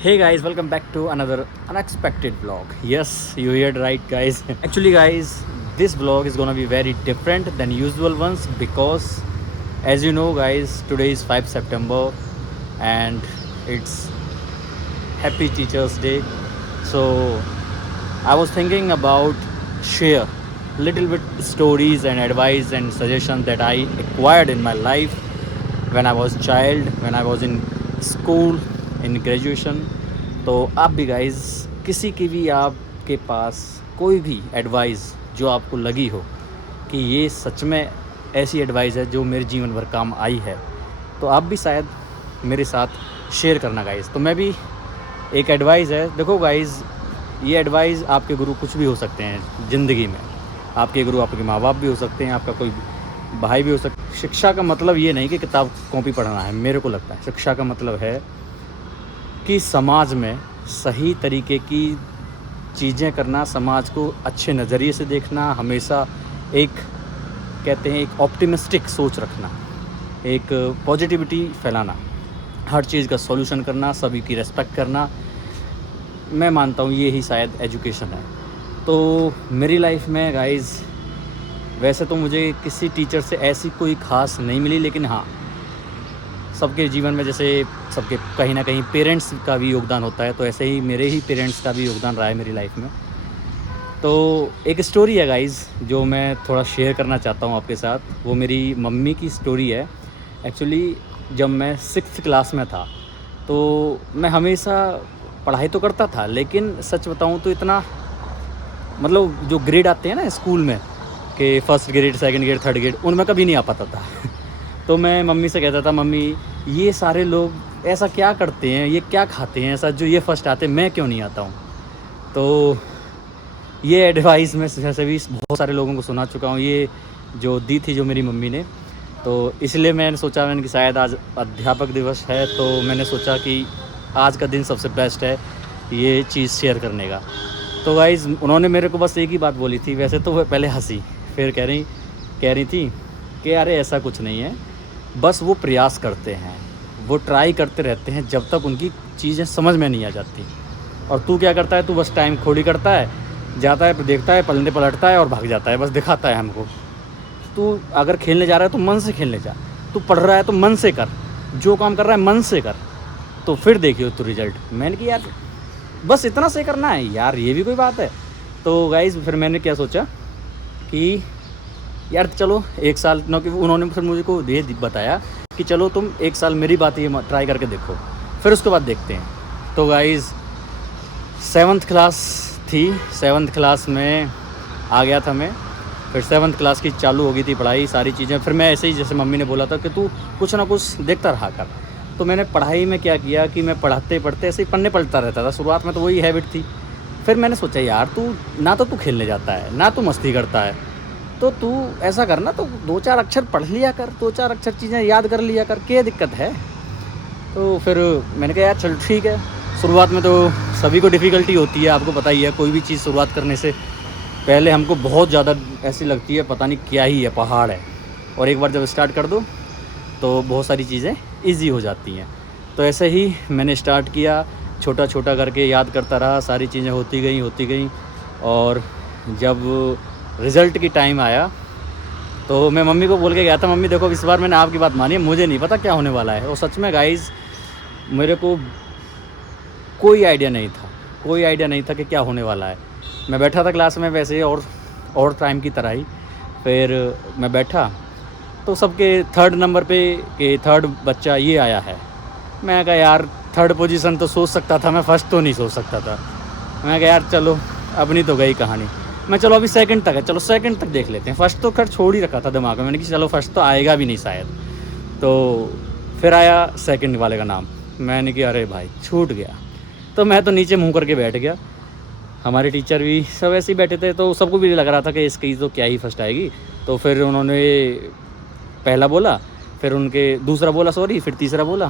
Hey guys, welcome back to another unexpected vlog. Yes, you heard right, guys. Actually, guys, this vlog is gonna be very different than usual ones because, as you know, guys, today is 5 September and it's Happy Teachers Day. So, I was thinking about share little bit stories and advice and suggestions that I acquired in my life when I was child, when I was in school, in graduation. तो आप भी guys किसी की भी आपके पास कोई भी advice जो आपको लगी हो कि ये सच में ऐसी एडवाइस है जो मेरे जीवन भर काम आई है, तो आप भी शायद मेरे साथ शेयर करना गाइस। तो मैं भी एक एडवाइस है, देखो गाइस, ये एडवाइस आपके गुरु कुछ भी हो सकते हैं ज़िंदगी में। आपके गुरु आपके माँ बाप भी हो सकते हैं, आपका कोई भाई भी हो सकता है। शिक्षा का मतलब ये नहीं कि किताब कॉपी पढ़ना है, मेरे को लगता है शिक्षा का मतलब है कि समाज में सही तरीके की चीज़ें करना, समाज को अच्छे नज़रिए से देखना, हमेशा एक कहते हैं एक ऑप्टिमिस्टिक सोच रखना, एक पॉजिटिविटी फैलाना, हर चीज़ का सॉल्यूशन करना, सभी की रेस्पेक्ट करना। मैं मानता हूँ ये ही शायद एजुकेशन है। तो मेरी लाइफ में गाइस वैसे तो मुझे किसी टीचर से ऐसी कोई ख़ास नहीं मिली, लेकिन हाँ, सबके जीवन में जैसे सबके कहीं ना कहीं पेरेंट्स का भी योगदान होता है, तो ऐसे ही मेरे ही पेरेंट्स का भी योगदान रहा है मेरी लाइफ में। तो एक स्टोरी है गाइज़ जो मैं थोड़ा शेयर करना चाहता हूँ आपके साथ। वो मेरी मम्मी की स्टोरी है। एक्चुअली जब मैं 6th क्लास में था तो मैं हमेशा पढ़ाई तो करता था, लेकिन सच बताऊँ तो इतना मतलब जो ग्रेड आते हैं ना स्कूल में कि first grade, second grade, third grade, उनमें कभी नहीं आ पाता था। तो मैं मम्मी से कहता था, मम्मी ये सारे लोग ऐसा क्या करते हैं, ये क्या खाते हैं ऐसा जो ये फर्स्ट आते हैं, मैं क्यों नहीं आता हूँ। तो ये एडवाइस मैं जैसे भी बहुत सारे लोगों को सुना चुका हूँ, ये जो दी थी जो मेरी मम्मी ने। तो इसलिए मैंने सोचा मैंने कि शायद आज अध्यापक दिवस है, तो मैंने सोचा कि आज का दिन सबसे बेस्ट है ये चीज़ शेयर करने का। तो गाइज़ उन्होंने मेरे को बस एक ही बात बोली थी। वैसे तो वो पहले हंसी, फिर कह रही थी कि अरे ऐसा कुछ नहीं है, बस वो प्रयास करते हैं, वो ट्राई करते रहते हैं जब तक उनकी चीज़ें समझ में नहीं आ जाती। और तू क्या करता है, तू बस टाइम खोड़ी करता है, जाता है, देखता है, पलटता है और भाग जाता है, बस दिखाता है हमको। तू अगर खेलने जा रहा है तो मन से खेलने जा, तू पढ़ रहा है तो मन से कर, जो काम कर रहा है मन से कर, तो फिर देखियो तू रिजल्ट। मैंने कि यार बस इतना से करना है यार, ये भी कोई बात है। तो गाइज़ फिर मैंने क्या सोचा कि यार चलो एक साल न, कि उन्होंने फिर मुझे को ये बताया कि चलो तुम एक साल मेरी बात ये ट्राई करके देखो, फिर उसके बाद देखते हैं। तो गाइज़ 7th क्लास थी, 7th क्लास में आ गया था मैं। फिर 7th क्लास की चालू हो गई थी पढ़ाई, सारी चीज़ें। फिर मैं ऐसे ही जैसे मम्मी ने बोला था कि तू कुछ ना कुछ देखता रहा कर। तो मैंने पढ़ाई में क्या किया कि मैं पढ़ते पढ़ते ऐसे ही पढ़ने पलटता रहता था। शुरुआत में तो वही हैबिट थी। फिर मैंने सोचा यार तू ना तो तू खेलने जाता है, ना तू मस्ती करता है, तो तू ऐसा करना, तो 2-4 अक्षर पढ़ लिया कर, 2-4 अक्षर चीज़ें याद कर लिया कर, क्या दिक्कत है। तो फिर मैंने कहा यार चल ठीक है। शुरुआत में तो सभी को डिफ़िकल्टी होती है, आपको पता ही है, कोई भी चीज़ शुरुआत करने से पहले हमको बहुत ज़्यादा ऐसी लगती है पता नहीं क्या ही है, पहाड़ है। और एक बार जब स्टार्ट कर दो तो बहुत सारी चीज़ें ईजी हो जाती हैं। तो ऐसे ही मैंने स्टार्ट किया, छोटा छोटा करके याद करता रहा, सारी चीज़ें होती गई। और जब रिज़ल्ट की टाइम आया तो मैं मम्मी को बोल के गया था, मम्मी देखो इस बार मैंने आपकी बात मानी है, मुझे नहीं पता क्या होने वाला है। और सच में गाइज़ मेरे को कोई आइडिया नहीं था कि क्या होने वाला है। मैं बैठा था क्लास में वैसे और टाइम की तरह ही। फिर मैं बैठा तो सबके 3rd नंबर पे कि 3rd बच्चा ये आया है। मैं कहा यार 3rd पोजीशन तो सोच सकता था मैं, फर्स्ट तो नहीं सोच सकता था। मैं कहा यार चलो अपनी तो गई कहानी, मैं चलो अभी 2nd तक है, चलो 2nd तक देख लेते हैं। फर्स्ट तो खैर छोड़ ही रखा था दिमाग में, मैंने कि चलो फर्स्ट तो आएगा भी नहीं शायद। तो फिर आया 2nd वाले का नाम, मैंने कि अरे भाई छूट गया। तो मैं तो नीचे मुंह करके बैठ गया। हमारे टीचर भी सब ऐसे ही बैठे थे, तो सबको भी लग रहा था कि इसकी तो क्या ही फर्स्ट आएगी। तो फिर उन्होंने पहला बोला, फिर उनके दूसरा बोला सॉरी, फिर तीसरा बोला,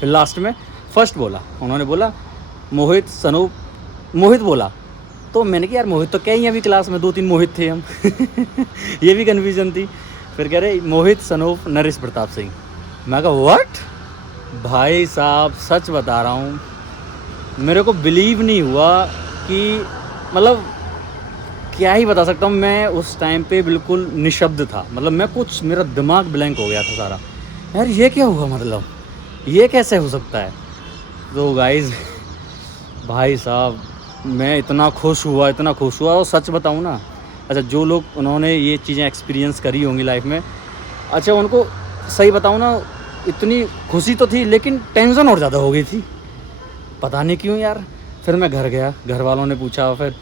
फिर लास्ट में फर्स्ट बोला। उन्होंने बोला मोहित बोला। तो मैंने कहा यार मोहित तो क्या ही अभी क्लास में 2-3 मोहित थे हम। ये भी कन्फ्यूजन थी। फिर कह रहे मोहित सनोफ नरेश प्रताप सिंह। मैं कहा व्हाट भाई साहब, सच बता रहा हूँ मेरे को बिलीव नहीं हुआ कि मतलब क्या ही बता सकता हूँ। मैं उस टाइम पे बिल्कुल निशब्द था, मतलब मैं कुछ, मेरा दिमाग ब्लैंक हो गया था सारा। यार ये क्या हुआ, मतलब ये कैसे हो सकता है। तो गाइस भाई साहब मैं इतना खुश हुआ, इतना खुश हुआ। और सच बताऊँ ना, अच्छा जो लोग उन्होंने ये चीज़ें एक्सपीरियंस करी होंगी लाइफ में, अच्छा उनको सही बताऊँ ना, इतनी खुशी तो थी लेकिन टेंशन और ज़्यादा हो गई थी, पता नहीं क्यों यार। फिर मैं घर गया, घर वालों ने पूछा, फिर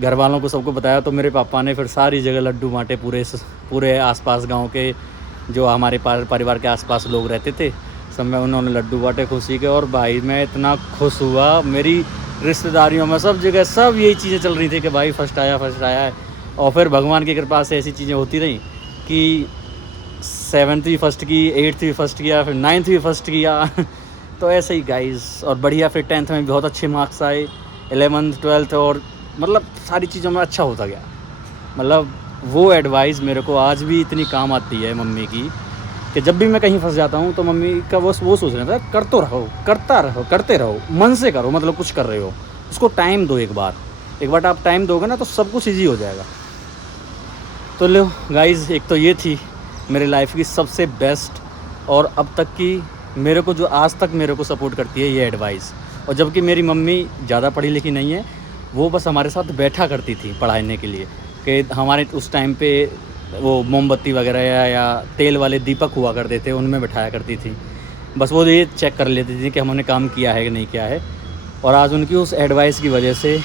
घर वालों को सबको बताया, तो मेरे पापा ने फिर सारी जगह लड्डू बांटे, पूरे आसपास गांव के जो हमारे परिवार के आसपास लोग रहते थे सब में उन्होंने लड्डू बांटे खुशी के। और भाई मैं इतना खुश हुआ, मेरी रिश्तेदारियों में सब जगह सब यही चीज़ें चल रही थी कि भाई फर्स्ट आया है। और फिर भगवान की कृपा से ऐसी चीज़ें होती रहीं कि 7th भी फर्स्ट की, 8th भी फर्स्ट किया, फिर 9th भी फर्स्ट किया तो ऐसे ही गाइस। और बढ़िया, फिर 10th में बहुत अच्छे मार्क्स आए, 11th 12th, और मतलब सारी चीज़ों में अच्छा होता गया। मतलब वो एडवाइस मेरे को आज भी इतनी काम आती है मम्मी की, कि जब भी मैं कहीं फंस जाता हूँ तो मम्मी का वो सोच रहा था, कर तो रहो, करते रहो, मन से करो, मतलब कुछ कर रहे हो उसको टाइम दो। एक बार आप टाइम दोगे ना तो सब कुछ ईजी हो जाएगा। तो लो गाइज़, एक तो ये थी मेरे लाइफ की सबसे बेस्ट और अब तक की मेरे को जो आज तक मेरे को सपोर्ट करती है ये एडवाइस। और जबकि मेरी मम्मी ज़्यादा पढ़ी लिखी नहीं है, वो बस हमारे साथ बैठा करती थी पढ़ाने के लिए, कि हमारे उस टाइम पे वो मोमबत्ती वगैरह या तेल वाले दीपक हुआ करते थे, उनमें बैठाया करती थी। बस वो ये चेक कर लेती थी कि हमने काम किया है कि नहीं किया है। और आज उनकी उस एडवाइस की वजह से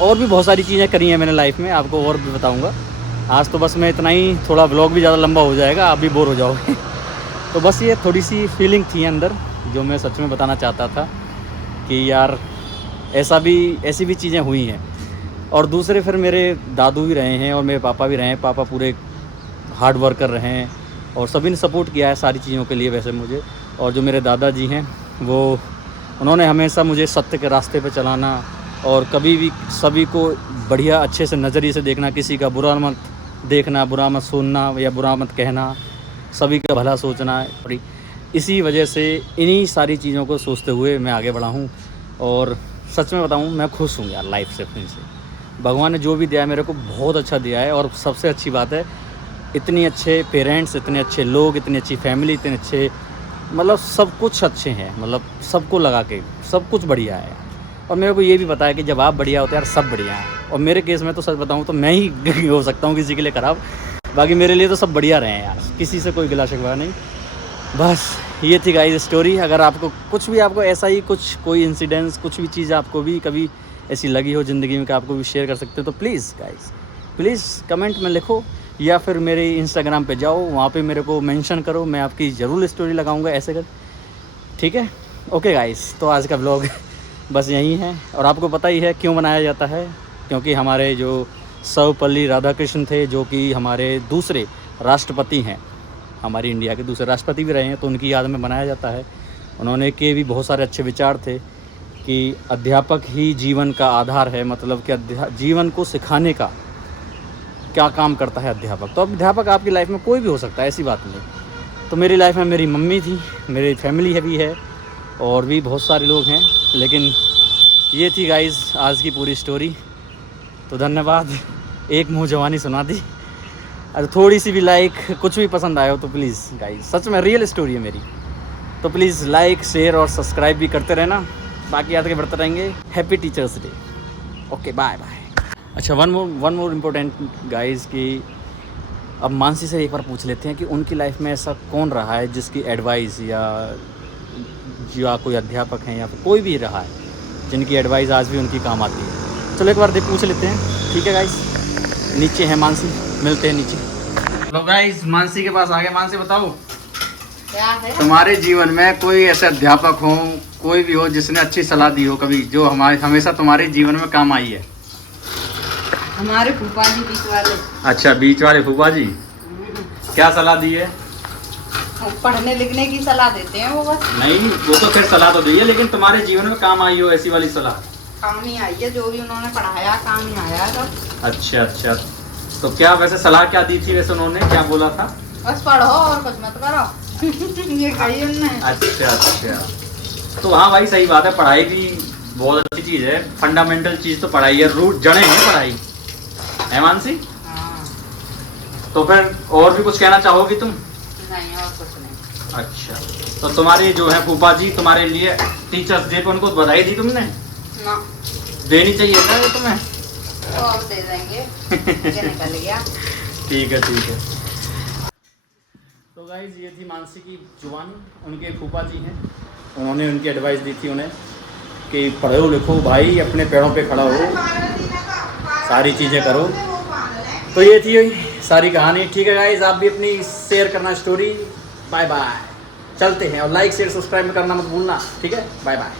और भी बहुत सारी चीज़ें करी हैं मैंने लाइफ में, आपको और भी बताऊंगा। आज तो बस मैं इतना ही, थोड़ा व्लॉग भी ज़्यादा लंबा हो जाएगा, आप भी बोर हो जाओगे तो बस ये थोड़ी सी फीलिंग थी अंदर जो मैं सच में बताना चाहता था कि यार ऐसी भी चीज़ें हुई हैं। और दूसरे फिर मेरे दादू भी रहे हैं और मेरे पापा भी रहे हैं। पापा पूरे हार्ड वर्कर रहे हैं और सभी ने सपोर्ट किया है सारी चीज़ों के लिए वैसे मुझे। और जो मेरे दादाजी हैं वो, उन्होंने हमेशा मुझे सत्य के रास्ते पे चलाना और कभी भी सभी को बढ़िया अच्छे से नज़रिए से देखना, किसी का बुरा मत देखना, बुरा मत सुनना या बुरा मत कहना, सभी का भला सोचना। और इसी वजह से इन्हीं सारी चीज़ों को सोचते हुए मैं आगे बढ़ा हूँ। और सच में बताऊँ, मैं खुश हूँ यार लाइफ से। फिर से भगवान ने जो भी दिया है मेरे को बहुत अच्छा दिया है। और सबसे अच्छी बात है, इतनी अच्छे पेरेंट्स, इतने अच्छे लोग, इतनी अच्छी फैमिली, इतने अच्छे, मतलब सब कुछ अच्छे हैं, मतलब सबको लगा के सब कुछ बढ़िया है। और मेरे को ये भी पता है कि जब आप बढ़िया होते हैं यार सब बढ़िया है। और मेरे केस में तो सच बताऊँ तो मैं ही हो सकता हूँ किसी के लिए ख़राब, बाकी मेरे लिए तो सब बढ़िया रहे हैं यार, किसी से कोई गिला शिकवा नहीं। बस ये थी गाइस स्टोरी। अगर आपको कुछ भी, आपको ऐसा ही कुछ कोई इंसिडेंस, कुछ भी चीज़ आपको भी कभी ऐसी लगी हो ज़िंदगी में कि आपको भी शेयर कर सकते हो तो प्लीज़ गाइस, प्लीज़ कमेंट में लिखो या फिर मेरे इंस्टाग्राम पे जाओ, वहाँ पे मेरे को मेंशन करो, मैं आपकी ज़रूर स्टोरी लगाऊंगा ऐसे कर, ठीक है। ओके गाइस, तो आज का व्लॉग बस यही है। और आपको पता ही है क्यों बनाया जाता है, क्योंकि हमारे जो सर्वपल्ली राधाकृष्ण थे, जो कि हमारे दूसरे राष्ट्रपति हैं, हमारी इंडिया के दूसरे राष्ट्रपति भी रहे हैं, तो उनकी याद में बनाया जाता है। उन्होंने के भी बहुत सारे अच्छे विचार थे कि अध्यापक ही जीवन का आधार है, मतलब कि जीवन को सिखाने का क्या काम करता है अध्यापक। तो अब अध्यापक आपकी लाइफ में कोई भी हो सकता है, ऐसी बात नहीं। तो मेरी लाइफ में मेरी मम्मी थी, मेरी फैमिली है भी है और भी बहुत सारे लोग हैं। लेकिन ये थी गाइस आज की पूरी स्टोरी। तो धन्यवाद, एक मुँह जवानी सुना दी। अगर थोड़ी सी भी लाइक, कुछ भी पसंद आया हो तो प्लीज़ गाइस, सच में रियल स्टोरी है मेरी, तो प्लीज़ लाइक, शेयर और सब्सक्राइब भी करते रहना। बाकी याद के बढ़ते रहेंगे। Happy teachers day. Okay, bye bye. अच्छा, वन मोर इम्पोर्टेंट गाइस कि अब मानसी से एक बार पूछ लेते हैं कि उनकी लाइफ में ऐसा कौन रहा है जिसकी एडवाइस या कोई अध्यापक हैं या फिर कोई भी रहा है जिनकी एडवाइस आज भी उनकी काम आती है। चलो एक बार पूछ लेते हैं, ठीक है गाइस। नीचे है मानसी, मिलते हैं नीचे। हेलो गाइस, मानसी के पास आ गए। मानसी बताओ, क्या है? तुम्हारे जीवन में कोई ऐसे अध्यापक हो, कोई भी हो जिसने अच्छी सलाह दी हो कभी, जो हमेशा तुम्हारे जीवन में काम आई है? हमारे फूफा जी बीच वाले। अच्छा, बीच वाले फूफा जी, क्या सलाह दी है? पढ़ने लिखने की सलाह देते हैं वो बस। नहीं, वो तो फिर सलाह तो दी है, लेकिन तुम्हारे जीवन में काम आई हो ऐसी वाली सलाह? काम ही आई है, जो भी उन्होंने पढ़ाया काम ही आया सब। अच्छा अच्छा, तो क्या वैसे सलाह क्या दी थी वैसे, उन्होंने क्या बोला था? बस पढ़ो और कुछ मत करो ये कही उन्होंने। अच्छा अच्छा, तो हाँ भाई सही बात है, पढ़ाई भी बहुत अच्छी चीज़ है, फंडामेंटल चीज़ तो पढ़ाई है, रूट जड़ें हैं पढ़ाई है मानसी। हाँ। तो फिर और भी कुछ कहना चाहोगी तुम? नहीं और कुछ नहीं। अच्छा, तो तुम्हारे जो है फूफा जी तुम्हारे लिए टीचर्स डे पे उनको बधाई दी तुमने? ना। देनी चाहिए था ये तुम्हें। तो अब दे देंगे। ये निकल गया। ठीक है ठीक है। तो गाइज ये थी मानसी की जुबान, उनके फूफा जी हैं, उन्होंने उनकी एडवाइस दी थी उन्हें कि पढ़ो लिखो भाई, अपने पैरों पे खड़ा हो, सारी चीज़ें करो। तो ये थी सारी कहानी। ठीक है गाइज, आप भी अपनी शेयर करना स्टोरी। बाय बाय, चलते हैं, और लाइक शेयर सब्सक्राइब करना मत भूलना। ठीक है, बाय बाय।